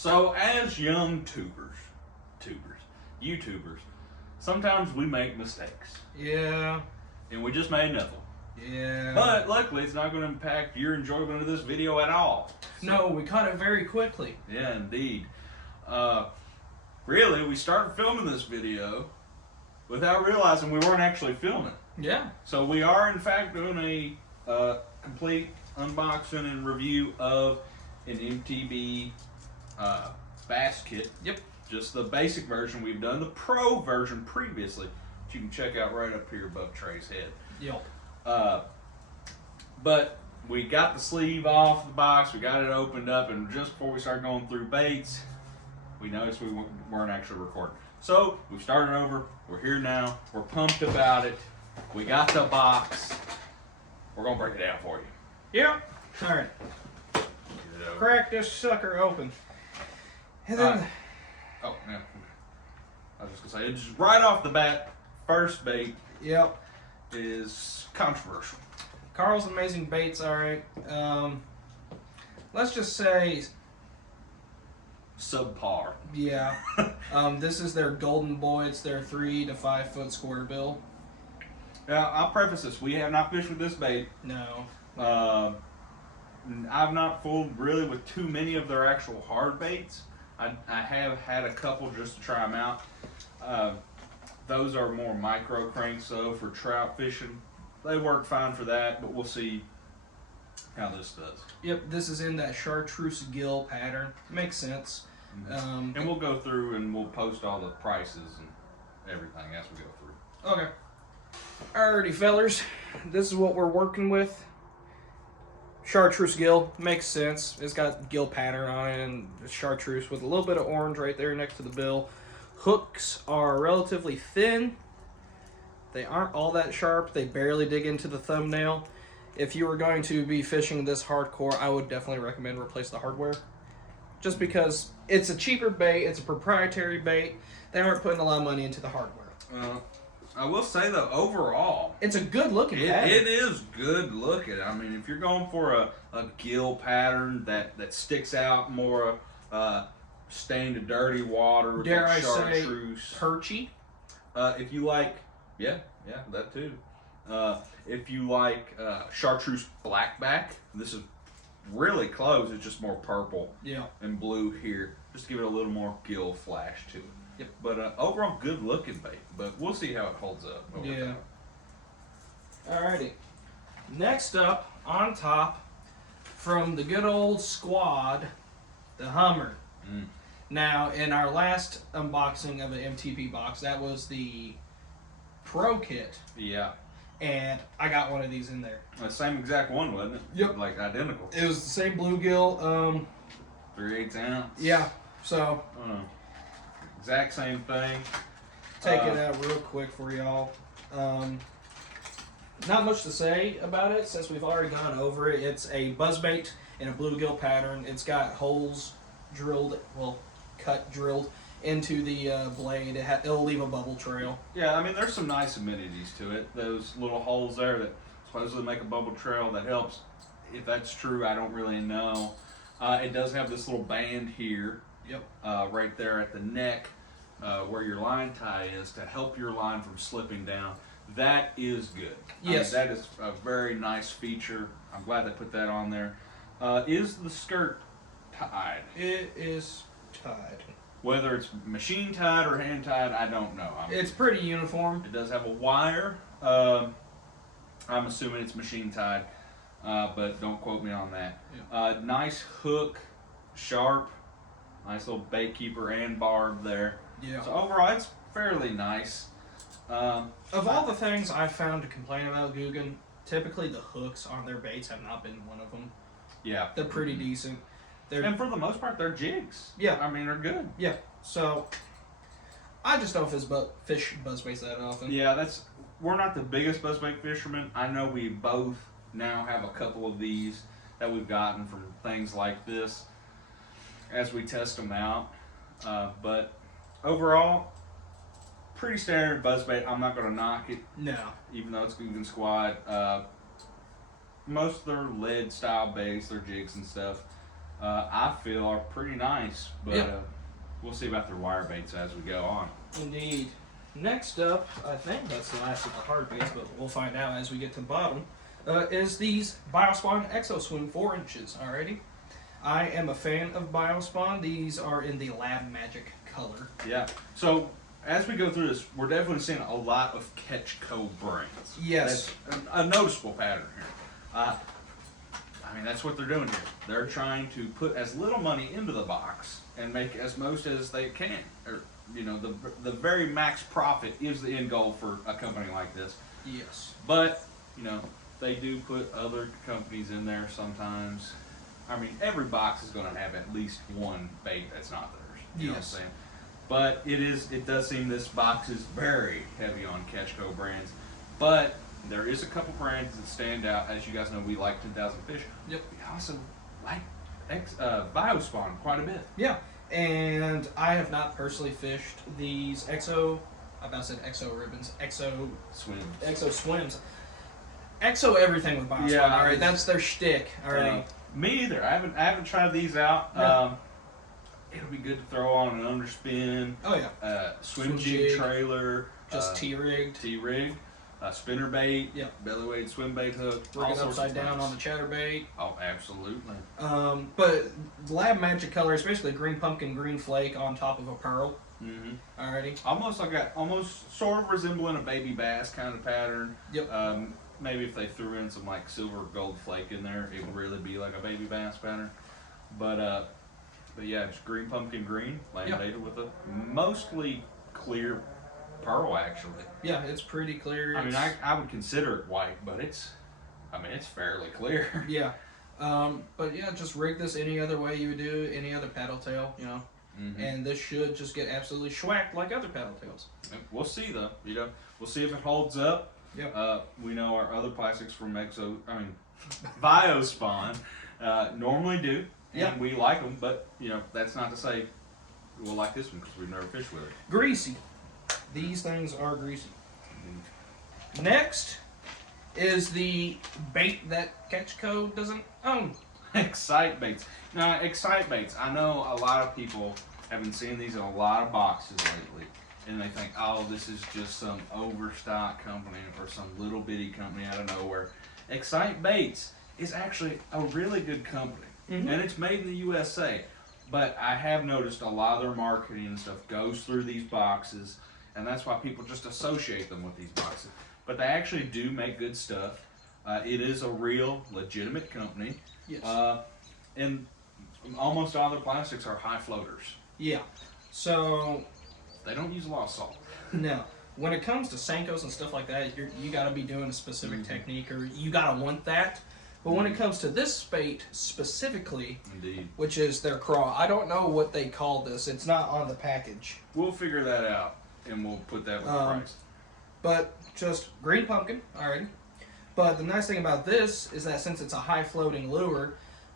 So as young YouTubers, sometimes we make mistakes. Yeah. And we just made another one. Yeah. But luckily it's not going to impact your enjoyment of this video at all. So, no, we caught it very quickly. Yeah, indeed. Really, we started filming this video without realizing we weren't actually filming. Yeah. So we are in fact doing a complete unboxing and review of an MTB bass kit. Yep. Just the basic version. We've done the pro version previously, which you can check out right up here above Trey's head. Yep. But we got the sleeve off the box, we got it opened up, and just before we started going through baits, we noticed we weren't actually recording. So we've started over, we're here now, we're pumped about it, we got the box, we're going to break it down for you. Yep. All right. Crack this sucker open. And then... Oh, yeah. I was just going to say, just right off the bat, first bait Yep. is controversial. Karl's Amazing Baits, alright. Let's just say... Subpar. Yeah. This is their golden boy. It's their 3 to 5 foot square bill. Now, I'll preface this. We have not fished with this bait. No. I've not fooled really with too many of their actual hard baits. I have had a couple just to try them out. Those are more micro cranks, though, for trout fishing. They work fine for that, but we'll see how this does. Yep, this is in that chartreuse gill pattern. Makes sense. Mm-hmm. And we'll go through and we'll post all the prices and everything as we go through. Okay. Alrighty, fellers. This is what we're working with. Chartreuse gill. Makes sense. It's got gill pattern on it and chartreuse with a little bit of orange right there next to the bill. Hooks are relatively thin. They aren't all that sharp. They barely dig into the thumbnail. If you were going to be fishing this hardcore, I would definitely recommend replace the hardware. Just because it's a cheaper bait, it's a proprietary bait. They aren't putting a lot of money into the hardware. I will say though, overall, it's a good looking pattern. It is good looking. I mean, if you're going for a gill pattern that sticks out more, stained to dirty water, dare I say, chartreuse, perchy. If you like, yeah, that too. If you like chartreuse blackback, this is really close. It's just more purple and blue here. Just to give it a little more gill flash to it. Yep. But overall, good looking bait. But we'll see how it holds up. Yeah. Alrighty. Next up, on top, from the good old squad, the Hummer. Mm. Now, in our last unboxing of an MTB box, that was the Pro Kit. Yeah. And I got one of these in there. The same exact one, wasn't it? Yep. Like identical. It was the same bluegill. 3/8 ounce. Yeah. So. Exact same thing. Take it out real quick for y'all. Not much to say about it since we've already gone over it. It's a buzzbait in a bluegill pattern. It's got holes drilled, drilled into the blade. It'll leave a bubble trail. Yeah, I mean, there's some nice amenities to it. Those little holes there that supposedly make a bubble trail that helps. If that's true, I don't really know. It does have this little band here. Yep. Right there at the neck where your line tie is to help your line from slipping down. That is good. Yes. I mean, that is a very nice feature. I'm glad they put that on there. Is the skirt tied? It is tied. Whether it's machine tied or hand tied, I don't know. It's pretty uniform. It does have a wire. I'm assuming it's machine tied, but don't quote me on that. Yeah. Nice hook, sharp. Nice little bait keeper and barb there. Yeah. So overall, it's fairly nice. Of all the things I've found to complain about Googan, typically the hooks on their baits have not been one of them. Yeah. They're pretty decent. And for the most part, they're jigs. Yeah. I mean, they're good. Yeah. So, I just don't fish buzzbaits that often. Yeah, we're not the biggest buzzbait fishermen. I know we both now have a couple of these that we've gotten from things like this as we test them out. But overall, pretty standard buzzbait. I'm not going to knock it. No. Even though it's Googan Squad. Most of their lead style baits, their jigs and stuff, I feel are pretty nice, but Yep. we'll see about their wire baits as we go on. Indeed. Next up, I think that's the last of the hard baits, but we'll find out as we get to the bottom, is these Biospawn Exoswim 4 inches. Alrighty. I am a fan of Biospawn. These are in the Lab Magic color. Yeah. So as we go through this, we're definitely seeing a lot of Catchco brands. Yes. That's a noticeable pattern here. I mean, that's what they're doing here. They're trying to put as little money into the box and make as most as they can. Or, you know, the very max profit is the end goal for a company like this. Yes. But, you know, they do put other companies in there sometimes. I mean, every box is going to have at least one bait that's not theirs. You know what I'm Yes. saying? But it does seem this box is very heavy on Catchco brands. But there is a couple brands that stand out. As you guys know, we like 10,000 Fish. Yep. We also like Biospawn quite a bit. Yeah. And I have not personally fished these Exo ribbons, Exo swims. Exo everything with Biospawn. Yeah, All right, that's their shtick. All right. Me either. I haven't tried these out. No. It'll be good to throw on an underspin. Oh yeah. Swim jig trailer. Just T-rigged. T-rigged. Spinner bait. Yep. Belly weight swim bait hook. Rig it upside down on the chatterbait. Oh, absolutely. But Lab Magic color is basically green pumpkin, green flake on top of a pearl. Mm-hmm. Alrighty. Almost sort of resembling a baby bass kind of pattern. Yep. Maybe if they threw in some like silver or gold flake in there, it would really be like a baby bass pattern. But yeah, it's green pumpkin green, laminated with a mostly clear pearl actually. Yeah, it's pretty clear. I mean, I would consider it white, but it's fairly clear. Yeah. But yeah, just rig this any other way you would do any other paddle tail, you know. Mm-hmm. And this should just get absolutely schwacked like other paddle tails. We'll see though. You know, we'll see if it holds up. Yep. We know our other plastics from Biospawn normally do, and Yep. we like them. But you know, that's not to say we'll like this one because we've never fished with it. Greasy. These things are greasy. Next is the bait that Catchco doesn't own. Xcite baits. Now, Xcite baits. I know a lot of people have been seeing these in a lot of boxes lately, and they think, oh, this is just some overstock company or some little bitty company out of nowhere. Xcite baits is actually a really good company, and it's made in the USA. But I have noticed a lot of their marketing and stuff goes through these boxes, and that's why people just associate them with these boxes. But they actually do make good stuff. It is a real, legitimate company. Yes. And almost all their plastics are high floaters. Yeah. So, They don't use a lot of salt. no. When it comes to Senkos and stuff like that, you got to be doing a specific technique, or you got to want that. But when it comes to this bait specifically, Indeed. which is their craw, I don't know what they call this. It's not on the package. We'll figure that out, and we'll put that with the price. But just green pumpkin, alrighty. But the nice thing about this is that since it's a high floating lure,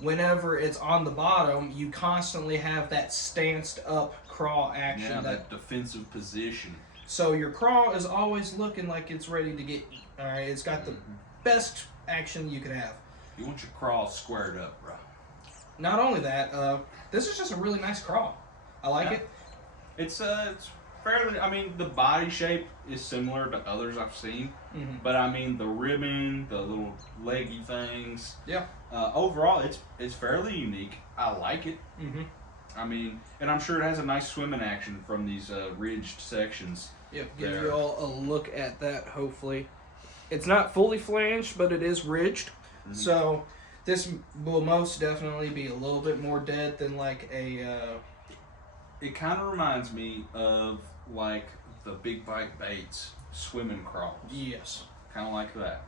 whenever it's on the bottom, you constantly have that stanced up craw action. Yeah, that defensive position. So your craw is always looking like it's ready to get eaten. Alright, it's got the best action you could have. You want your crawl squared up, bro. Not only that, this is just a really nice craw. I like it. It's fairly. I mean, the body shape is similar to others I've seen, but I mean the ribbon, the little leggy things. Yeah. Overall, it's fairly unique. I like it. I mean, and I'm sure it has a nice swimming action from these ridged sections. Yep, give there. you all a look at that, hopefully. It's not fully flanged, but it is ridged. So this will most definitely be a little bit more dead than like a... It kind of reminds me of like the big bite baits swimming crawls. Yes. Kind of like that.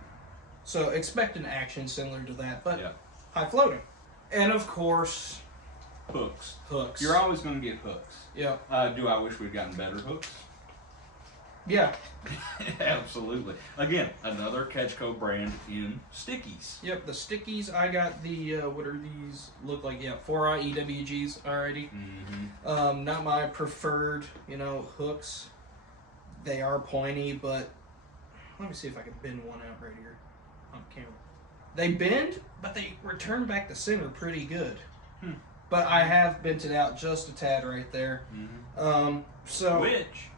So expect an action similar to that, but Yeah. high floating. And of course, Hooks. hooks. You're always going to get hooks. Yep. Do I wish we'd gotten better hooks? Yeah. Absolutely. Again, another Catchco brand in Stickies. Yep, the Stickies, I got the, what are these? Look like, yeah, 4i EWGs already. Not my preferred, hooks. They are pointy, but let me see if I can bend one out right here on camera. They bend, but they return back to center pretty good. But I have bent it out just a tad right there. So which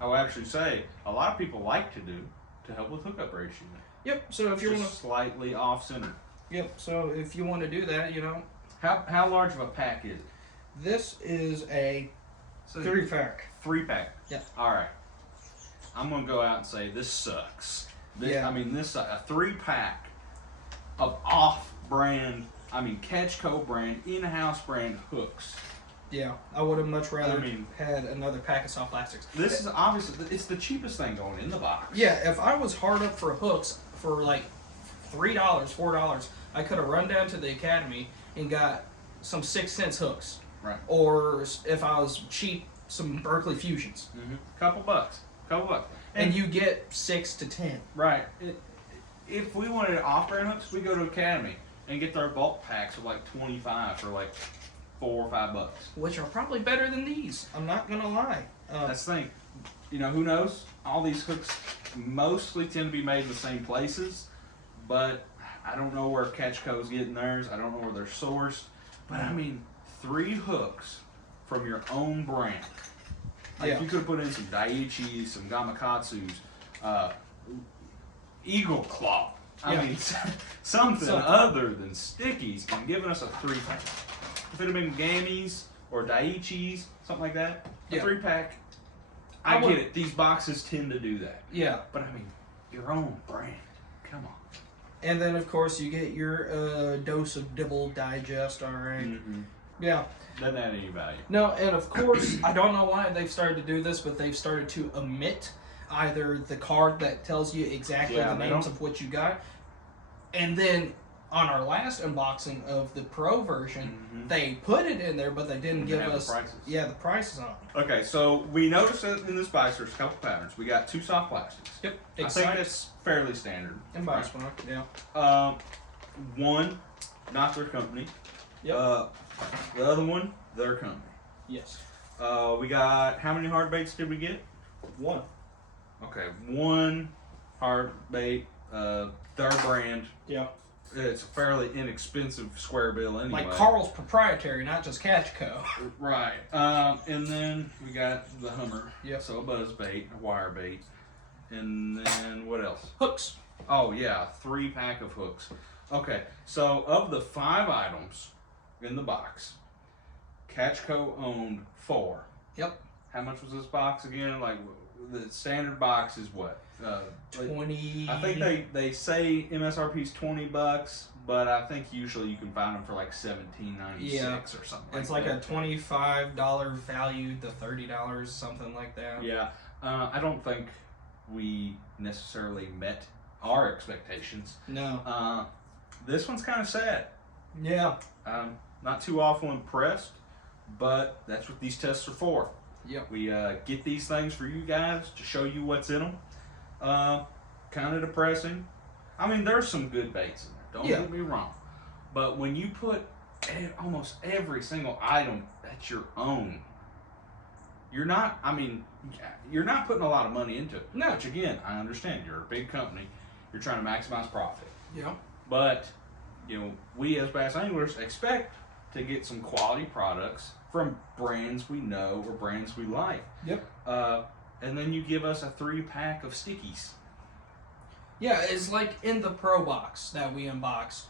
I will actually say a lot of people like to do to help with hookup ratio. Yep. So if you want to slightly off center. Yep. So if you want to do that, you know. How large of a pack is it? This is a 3-pack. 3-pack. Yeah. All right. I'm gonna go out and say this sucks. I mean, this a 3-pack of off-brand. I mean, Catchco brand, in-house brand hooks. Yeah, I would have much rather had another pack of soft plastics. This is obviously it's the cheapest thing going in the box. Yeah, if I was hard up for hooks for like $3, $4, I could have run down to the academy and got some 6-cent hooks. Right. Or if I was cheap, some Berkeley Fusions. Couple bucks. And you get 6 to 10. Right. If we wanted off-brand hooks, we go to Academy and get their bulk packs of like 25 for like $4 or $5. Which are probably better than these. I'm not gonna lie. That's the thing. You know, who knows? All these hooks mostly tend to be made in the same places, but I don't know where Catchco's getting theirs. I don't know where they're sourced. But I mean, 3 hooks from your own brand. Like you could put in some Daiichis, some Gamakatsus, Eagle Claw. I mean, something other than Stickies, and giving us a 3-pack. If it had been Gammies or Daiichis, something like that, a 3-pack, I get it. These boxes tend to do that. Yeah. But I mean, your own brand. Come on. And then, of course, you get your dose of Dibble Digest, all right? Yeah. Doesn't add any value. No, and of course, I don't know why they've started to do this, but they've started to omit either the card that tells you exactly the names of what you got, and then on our last unboxing of the Pro version, they put it in there, but they didn't give us the prices. The prices on it. Okay, so we noticed that in this box there's a couple patterns. We got 2 soft plastics. Yep, I think that's fairly standard. And Biospawn, yeah. One, not their company. Yep. The other one, their company. Yes. We got, how many hard baits did we get? 1. Okay, 1 hard bait, their brand. Yeah. It's a fairly inexpensive square bill anyway. Like Karl's proprietary, not just Catchco. Right. And then we got the Hummer. Yep. So a buzz bait, a wire bait. And then what else? Hooks. Oh yeah, 3-pack of hooks. Okay, so of the 5 items in the box, Catchco owned 4. Yep. How much was this box again? Like the standard box is what? 20. I think they say MSRP is $20, but I think usually you can find them for like $17.96 or something. It's like a $25 value to $30, something like that. Yeah, I don't think we necessarily met our expectations. No. This one's kind of sad. Yeah. Not too awful impressed, but that's what these tests are for. Yep. We get these things for you guys to show you what's in them. Kind of depressing. I mean, there's some good baits in there. Don't get me wrong. But when you put almost every single item that's your own, you're not putting a lot of money into it. No. Which again, I understand. You're a big company. You're trying to maximize profit. Yeah. But, you know, we as bass anglers expect to get some quality products from brands we know or brands we like. Yep. And then you give us a 3-pack of Stickies. Yeah, it's like in the Pro box that we unboxed.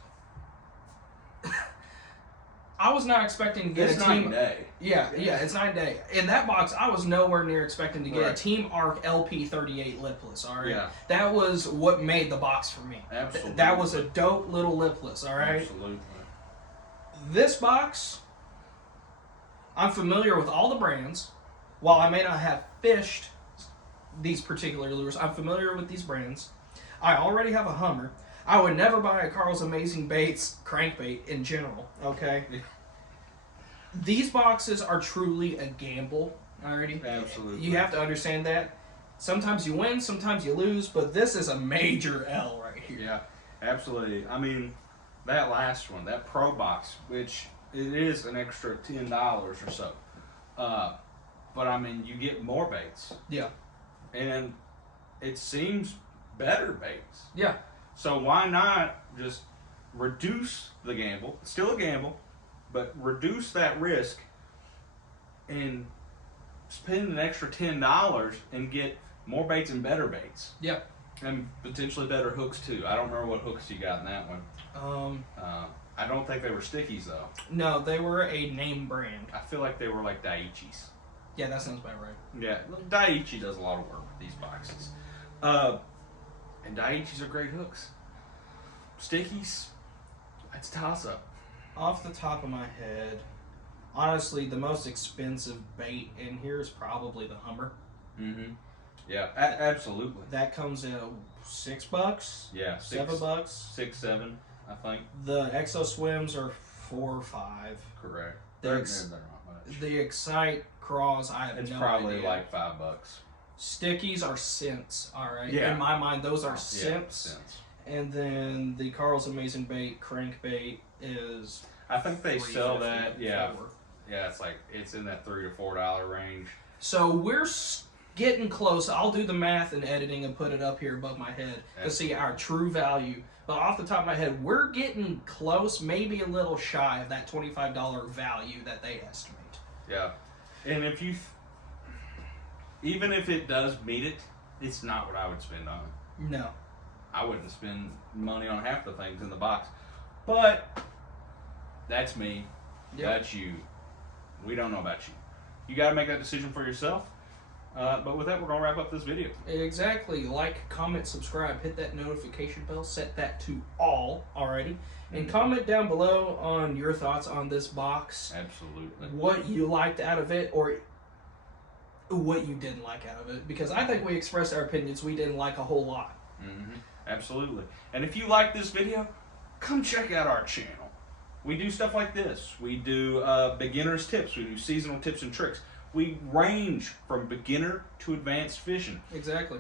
I was not expecting to get it's a Team... 9 day. Yeah, it's 9 day. In that box, I was nowhere near expecting to get a Team Arc LP38 lipless, all right? Yeah. That was what made the box for me. Absolutely. That was a dope little lipless, all right? Absolutely. This box, I'm familiar with all the brands. While I may not have fished these particular lures, I'm familiar with these brands. I already have a Hummer. I would never buy a Karl's Amazing Baits crankbait in general, okay? These boxes are truly a gamble, alrighty? Absolutely. You have to understand that. Sometimes you win, sometimes you lose, but this is a major L right here. Yeah, absolutely. I mean, that last one, that Pro box, which it is an extra $10 or so. But I mean, you get more baits. Yeah. And it seems better baits. Yeah. So why not just reduce the gamble? It's still a gamble, but reduce that risk and spend an extra $10 and get more baits and better baits. Yep. And potentially better hooks too. I don't remember what hooks you got in that one. I don't think they were Stickies though. No, they were a name brand. I feel like they were like Daiichis. Yeah, that sounds about right. Yeah, Daiichi does a lot of work with these boxes. And Daiichis are great hooks. Stickies, it's a toss-up. Off the top of my head, honestly, the most expensive bait in here is probably the Hummer. Mm-hmm. Yeah, absolutely. That comes in $6. Yeah, $7. 6, 7, I think. The Exoswims are $4 or $5. Correct. The They're not much. The Xcite craws, I have It's no probably idea. like $5. Stickies are cents, all right? Yeah. In my mind, those are Yeah, cents. cents. And then the Karl's Amazing Bait crankbait is I think they sell $3.50, that. Yeah, $4. yeah. It's in that $3 to $4 range. So we're getting close. I'll do the math and editing and put it up here above my head to see our true value. But off the top of my head, we're getting close, maybe a little shy of that $25 value that they estimate. Yeah, and even if it does meet it, it's not what I would spend on it. No. I wouldn't spend money on half the things in the box. But that's me. Yep. That's you. We don't know about you. You got to make that decision for yourself. But with that, we're going to wrap up this video. Exactly. Like, comment, subscribe, hit that notification bell, set that to all, alrighty. And comment down below on your thoughts on this box. Absolutely. What you liked out of it, or what you didn't like out of it. Because I think we expressed our opinions we didn't like a whole lot. Mm-hmm. Absolutely. And if you like this video, come check out our channel. We do stuff like this. We do beginner's tips. We do seasonal tips and tricks. We range from beginner to advanced fishing. Exactly.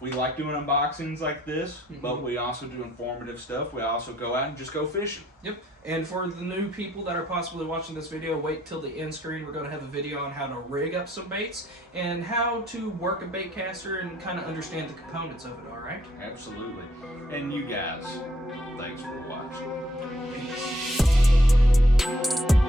We like doing unboxings like this, but we also do informative stuff. We also go out and just go fishing. Yep. And for the new people that are possibly watching this video, wait till the end screen. We're going to have a video on how to rig up some baits and how to work a bait caster and kind of understand the components of it, all right? Absolutely. And you guys, thanks for watching. Peace.